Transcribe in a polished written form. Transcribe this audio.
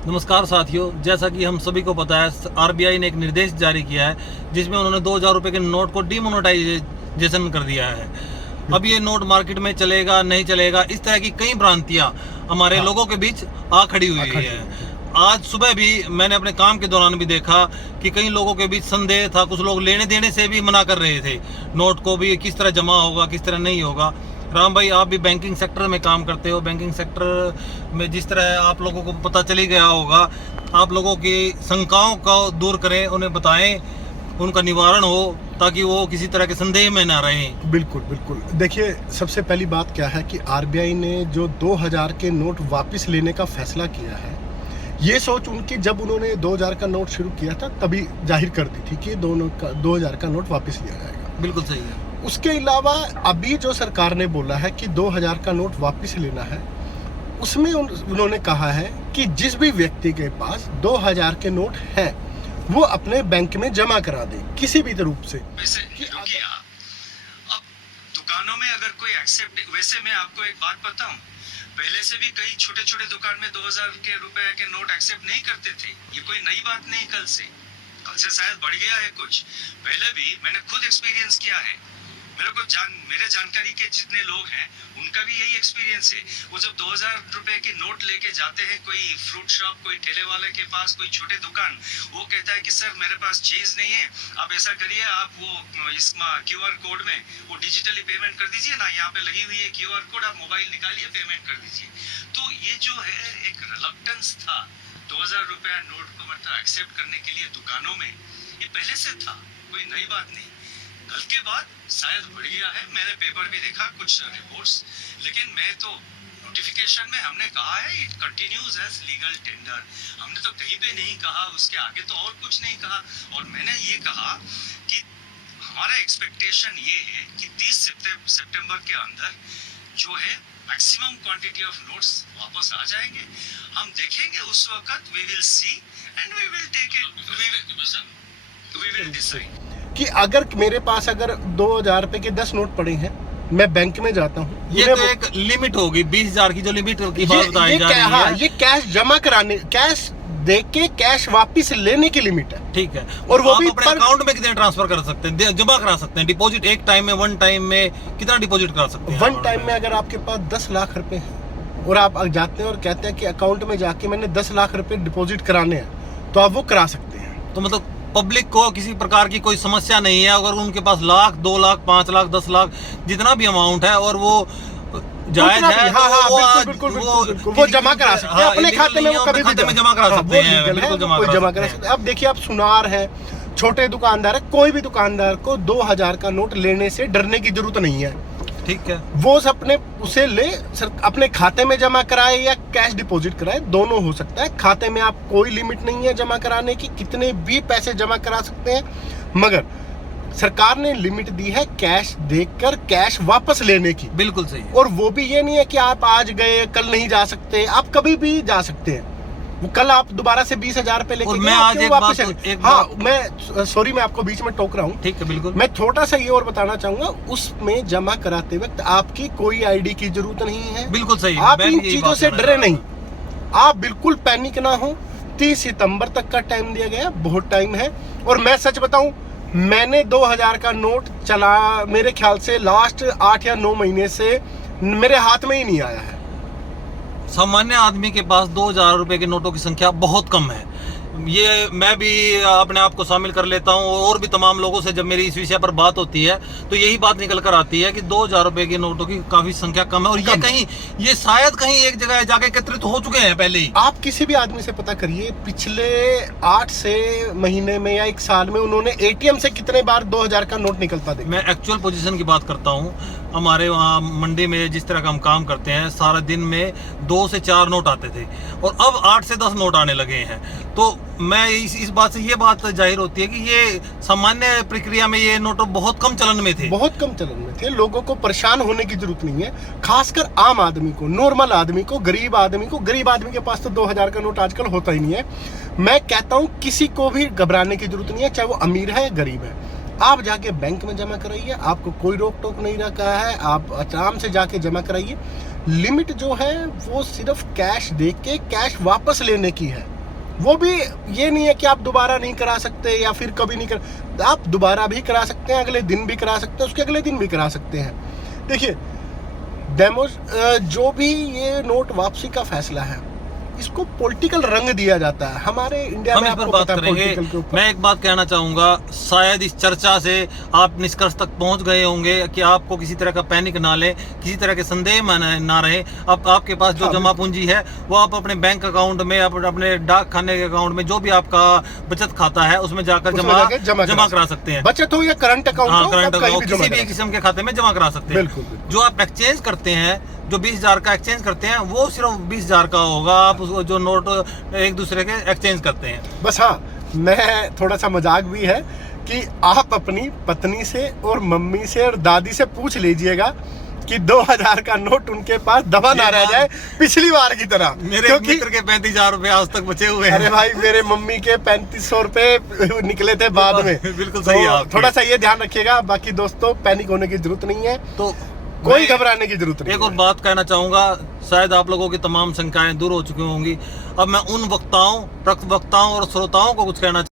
नमस्कार साथियों, जैसा कि हम सभी को पता है आरबीआई ने एक निर्देश जारी किया है जिसमें उन्होंने 2000 रुपये के नोट को डीमोनेटाइजेशन कर दिया है। अब ये नोट मार्केट में चलेगा नहीं चलेगा, इस तरह की कई भ्रांतियां हमारे लोगों के बीच आ खड़ी हुई है। आज सुबह भी मैंने अपने काम के दौरान भी देखा कि कई लोगों के बीच संदेह था, कुछ लोग लेने देने से भी मना कर रहे थे। नोट को भी किस तरह जमा होगा, किस तरह नहीं होगा। राम भाई, आप भी बैंकिंग सेक्टर में काम करते हो, बैंकिंग सेक्टर में जिस तरह आप लोगों को पता चली गया होगा, आप लोगों की शंकाओं को दूर करें, उन्हें बताएं, उनका निवारण हो ताकि वो किसी तरह के संदेह में ना रहें। बिल्कुल बिल्कुल। देखिए, सबसे पहली बात क्या है कि आरबीआई ने जो 2000 के नोट वापस लेने का फैसला किया है, ये सोच उनकी जब उन्होंने 2000 का नोट शुरू किया था तभी जाहिर कर दी थी कि 2000 का नोट वापस लिया जाएगा। बिल्कुल सही है। उसके अलावा अभी जो सरकार ने बोला है कि 2000 का नोट वापस लेना है, उसमें उन्होंने कहा है कि जिस भी व्यक्ति के पास 2000 के नोट हैं वो अपने बैंक में जमा करा दे किसी भी रूप से। वैसे रुकिए, अब दुकानों में अगर कोई एक्सेप्ट, वैसे मैं आपको एक बात बताऊं, पहले से भी कई छोटे छोटे दुकान में 2000 के रुपए के नोट एक्सेप्ट नहीं करते थे। ये कोई नई बात नहीं, कल से शायद बढ़ गया है कुछ। पहले भी मैंने खुद एक्सपीरियंस किया है। मेरे जानकारी के जितने लोग हैं उनका भी यही एक्सपीरियंस है। वो जब 2000 रुपए के नोट लेके जाते हैं कोई फ्रूट शॉप, कोई ठेले वाले के पास, कोई छोटे दुकान, वो कहता है कि सर मेरे पास चीज नहीं है, आप ऐसा करिए, आप वो इस क्यूआर कोड में वो डिजिटली पेमेंट कर दीजिए ना, यहाँ पे लगी हुई है क्यूआर कोड, आप मोबाइल निकालिए, पेमेंट कर दीजिए। तो ये जो है एक रिलक्टेंस था 2000 रुपया नोट को मतलब एक्सेप्ट करने के लिए दुकानों में, ये पहले से था, कोई नई बात नहीं। कल के बाद शायद बढ़ गया है, मैंने पेपर भी देखा कुछ रिपोर्ट्स, लेकिन मैं तो नोटिफिकेशन में हमने कहा है it continues as legal tender. हमने तो कहीं पे नहीं कहा, उसके आगे तो और कुछ नहीं कहा। और मैंने ये कहा कि हमारा एक्सपेक्टेशन ये है कि 30 सितंबर के अंदर जो है मैक्सिमम क्वांटिटी ऑफ नोट्स वापस आ जाएंगे। हम देखेंगे उस वक्त, we will see and we will take it, we will decide कि अगर मेरे पास अगर 2000 रुपए के 10 नोट पड़े हैं, मैं बैंक में जाता हूँ, ये तो एक लिमिट होगी, 20,000 की जो लिमिट की बात बताई जा रही है। ये कैश जमा कराने, कैश दे के कैश वापस लेने की लिमिट है। ठीक है। और वो आप भी अपने अकाउंट में कितने ट्रांसफर कर सकते हैं, जमा करा सकते हैं? डिपॉजिट एक टाइम में, वन टाइम में कितना डिपॉजिट करा सकते हैं? वन टाइम में अगर आपके पास 10 लाख रुपए हैं और आप जाते हैं और कहते हैं कि अकाउंट में जाके मैंने 10 लाख रुपए डिपॉजिट कराने हैं, तो आप वो करा सकते हैं। तो मतलब पब्लिक को किसी प्रकार की कोई समस्या नहीं है अगर उनके पास लाख, 2 लाख, 5 लाख, 10 लाख जितना भी अमाउंट है और वो जायज है, वो जमा करा सकते हैं अपने खाते में, वो कभी भी जमा करा सकते हैं, बिल्कुल जमा करा सकते हैं। अब देखिए, आप सुनार है, छोटे दुकानदार है, कोई भी दुकानदार को 2000 का नोट लेने से डरने की जरूरत नहीं है। ठीक है, वो अपने उसे ले अपने खाते में जमा कराए या कैश डिपॉजिट कराए, दोनों हो सकता है। खाते में आप कोई लिमिट नहीं है जमा कराने की, कितने भी पैसे जमा करा सकते हैं, मगर सरकार ने लिमिट दी है कैश देकर कैश वापस लेने की। बिल्कुल सही। और वो भी ये नहीं है कि आप आज गए कल नहीं जा सकते, आप कभी भी जा सकते हैं। वो कल आप दोबारा से 20,000 रुपए लेके मैं आज सॉरी, मैं आपको बीच में टोक रहा हूँ। ठीक है, बिल्कुल। मैं छोटा सा ये और बताना चाहूंगा, उसमें जमा कराते वक्त आपकी कोई आईडी की जरूरत नहीं है। बिल्कुल सही। आप इन चीजों से डरे नहीं, आप बिल्कुल पैनिक ना हो। 30 सितंबर तक का टाइम दिया गया, बहुत टाइम है। और मैं सच बताऊं, मैंने 2000 का नोट चला, मेरे ख्याल से लास्ट 8 या 9 महीने से मेरे हाथ में ही नहीं आया है। सामान्य आदमी के पास 2000 रुपए के नोटों की संख्या बहुत कम है। ये मैं भी अपने आप को शामिल कर लेता हूँ, और भी तमाम लोगों से जब मेरी इस विषय पर बात होती है तो यही बात निकल कर आती है कि 2000 रुपए के नोटों की काफी संख्या कम है। और ये शायद कहीं एक जगह जाके एकत्रित हो चुके हैं पहले ही। आप किसी भी आदमी से पता करिए, पिछले 8 से महीने में या 1 साल में उन्होंने एटीएम से कितने बार 2000 का नोट निकलता देखा। मैं एक्चुअल पोजीशन की बात करता हूँ। हमारे वहाँ मंडी में जिस तरह का हम काम करते हैं, सारा दिन में 2 से 4 नोट आते थे और अब 8 से 10 नोट आने लगे हैं। तो मैं इस बात से ये बात जाहिर होती है कि ये सामान्य प्रक्रिया में ये नोट बहुत कम चलन में थे, बहुत कम चलन में थे। लोगों को परेशान होने की जरूरत नहीं है, खासकर आम आदमी को, नॉर्मल आदमी को, गरीब आदमी को। गरीब आदमी के पास तो 2000 का नोट आजकल होता ही नहीं है। मैं कहता हूँ किसी को भी घबराने की जरूरत नहीं है, चाहे वो अमीर है गरीब है। आप जाके बैंक में जमा कराइए, आपको कोई रोक टोक नहीं रखा है, आप आराम से जाके जमा कराइए। लिमिट जो है वो सिर्फ कैश दे के कैश वापस लेने की है। वो भी ये नहीं है कि आप दोबारा नहीं करा सकते या फिर कभी नहीं कर, आप दोबारा भी करा सकते हैं, अगले दिन भी करा सकते हैं, उसके अगले दिन भी करा सकते हैं। देखिए डेमो जो भी ये नोट वापसी का फैसला है, इसको पॉलिटिकल रंग दिया जाता है हमारे इंडिया हम में। इस पर आपको बात पता है करेंगे। political के ऊपर। मैं एक बात कहना चाहूंगा, शायद इस चर्चा से आप निष्कर्ष तक पहुंच गए होंगे कि आपको किसी तरह का पैनिक ना ले, किसी तरह के संदेह में ना रहे। अब आपके पास जो हाँ, जमा पूंजी है वो आप अपने बैंक अकाउंट में, अपने डाक खाने के अकाउंट में, जो भी आपका बचत खाता है उसमें जाकर उसमें जाके जमा करा सकते हैं। बचत हो या करंट अकाउंट हाँ, हो, करंट आप कहीं अकाउंट भी जमा किसी भी करा किस्म के खाते में जमा करा सकते हैं। बिल्कुल, बिल्कुल। जो आप एक्सचेंज करते हैं, जो 20,000 का एक्सचेंज करते हैं, वो सिर्फ 20,000 का होगा। आप उसको जो नोट एक दूसरे के एक्सचेंज करते हैं। बस हाँ, मैं थोड़ा सा मजाक भी है कि आप अपनी पत्नी से और मम्मी से और दादी से पूछ लीजिएगा कि 2000 का नोट उनके पास दबा ना रह जाए पिछली बार की तरह। मेरे मित्र के 35,000 रुपए आज तक बचे हुए हैं। अरे भाई, मेरे मम्मी के 3500 रुपए निकले थे बाद में। बिल्कुल सही है तो आपकी। थोड़ा सा ये ध्यान रखिएगा। बाकी दोस्तों, पैनिक होने की जरूरत नहीं है, तो कोई मैं घबराने की जरूरत नहीं एक और है। बात कहना चाहूंगा, शायद आप लोगों की तमाम शंकाएं दूर हो चुकी होंगी। अब मैं उन वक्ताओं, प्रवक्ताओं और श्रोताओं को कुछ कहना